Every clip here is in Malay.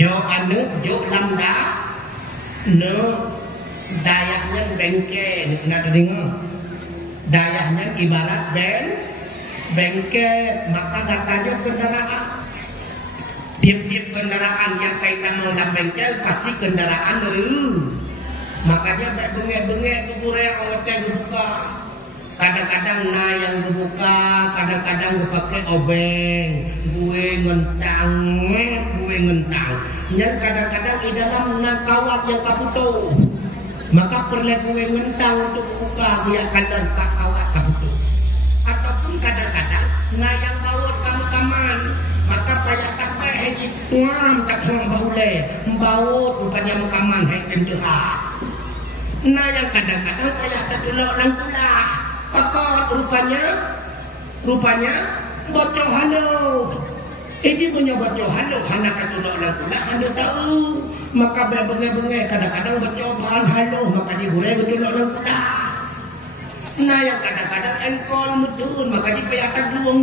Jo anu jo lamda ne dayahnya bengkel nak dengar. Dayahnya ibarat bengkel, maka katanya kendaraan. Tiap-tiap kendaraan yang kaitan dengan bengkel pasti kendaraan baru. Makanya bengek-bengek tu kurang orang buka. Kadang-kadang na yang dibuka, kadang-kadang dipakai obeng, gue ngentang. Yang kadang-kadang di dalam na kawat yang kaputo. Maka perlu gue ngentang untuk buka, dia kadang tak kawat kaputo. Ataupun kadang-kadang na yang bawa kamu-kaman, maka banyak sampai hei tuam tak semua baule, bawa rupanya makaman hei tentuha. Na yang kadang-kadang banyak tertulak langkulah. Pakot rupanya bocor halo. Ini punya bocor halo, hana katulak langkulah, hana tahu. Maka bengek-bengek kadang-kadang bocor bahan halo, maka digulai katulak langkulah. Nah yang kadang-kadang engkol mutun, maka dipayakan luang,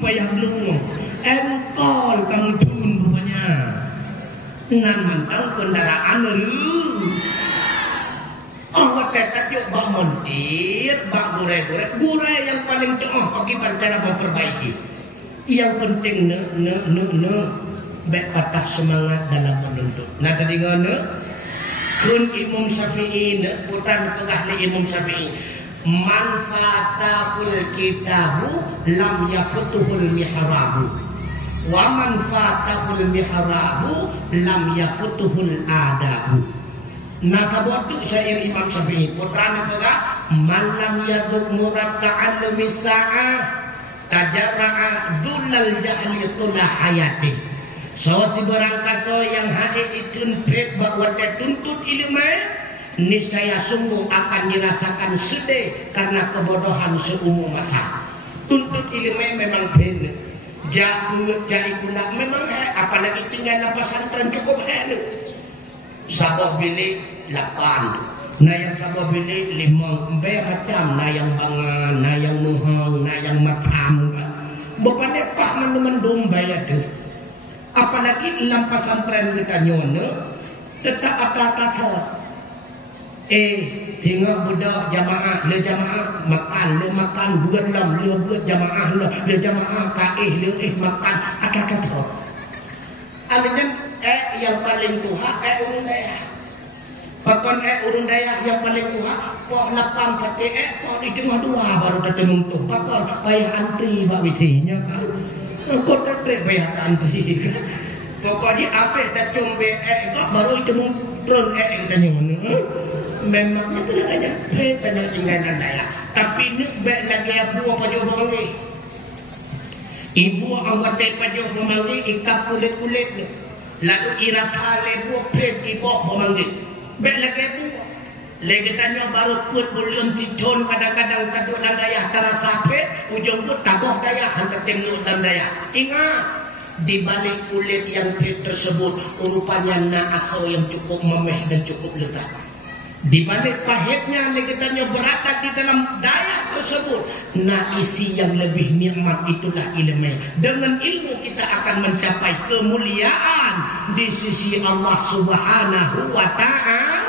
payah luang. Engkol kamu tun rupanya. Nan mantang kendaraan lalu. Allah kata yuk bak montir, bak gurai yang paling ceoh bagi cara memperbaiki. Yang penting baik patah semangat dalam menuntut. Nah tadi ngana kun Imam Syafi'i putan pengahli Imam Syafi'i. Manfaatahul kitabu lam yafutuhul mihrabu. Wa manfaatahul mihrabu lam yafutuhul adabu. Nah sabuatu syair Imam Syafi'i putrana kata man lam yaduk murad ta'allumi sa'ah tajara'a dhullal jahli tula hayati. So si barang kaso yang hadir itu bahwa tuntut ilmu niscaya sungguh akan dirasakan sedih karena kebodohan seumur masa. Tuntut ilmu memang benar. Jadi pula memang apalagi tinggal pesantren cukup enak. Sabah bilik 8, nah yang sabah bilik 5, macam nah yang bangan, nah yang nuhang, nah yang macam. Berpada pak mendum bayar tu. Apalagi dalam pesantren kita nyono tetap apa-apa. Tengok budak jamaah, le jamaah makan, buat jamaah le jamaah kaih makan kata-kata. Alanya yang paling tuha urun daya. Bahkan urun daya yang paling tuha poh lapang sate poh di tengah dua baru datang untuk. Bahkan payah antri bak wisinya kan. Kau tak payah antri. Pokoknya apa tak cumbe kok baru itu turun yang tanya mana. Memangnya tu aja tanya tinggalan daya. Tapi ni baik lagi abu apa jauh bangi. Ibu awak tepat jauh bangi ikat kulit-kulit ni. Lalu irafale buat plate ibu pemanggil. Baik lagi bu. Lagi tanya baru put belum titon kadang-kadang kadang daya terasa plate ujung tu tabuh daya hantar tembok dan daya. Ingat di balik kulit yang plate tersebut rupanya naaso yang cukup memeh dan cukup letak. Di balik pahitnya lagi tanya berada di dalam daya tersebut. Nah isi yang lebih nikmat itulah ilmu. Dengan ilmu kita akan mencapai kemuliaan di sisi Allah Subhanahu wa ta'ala.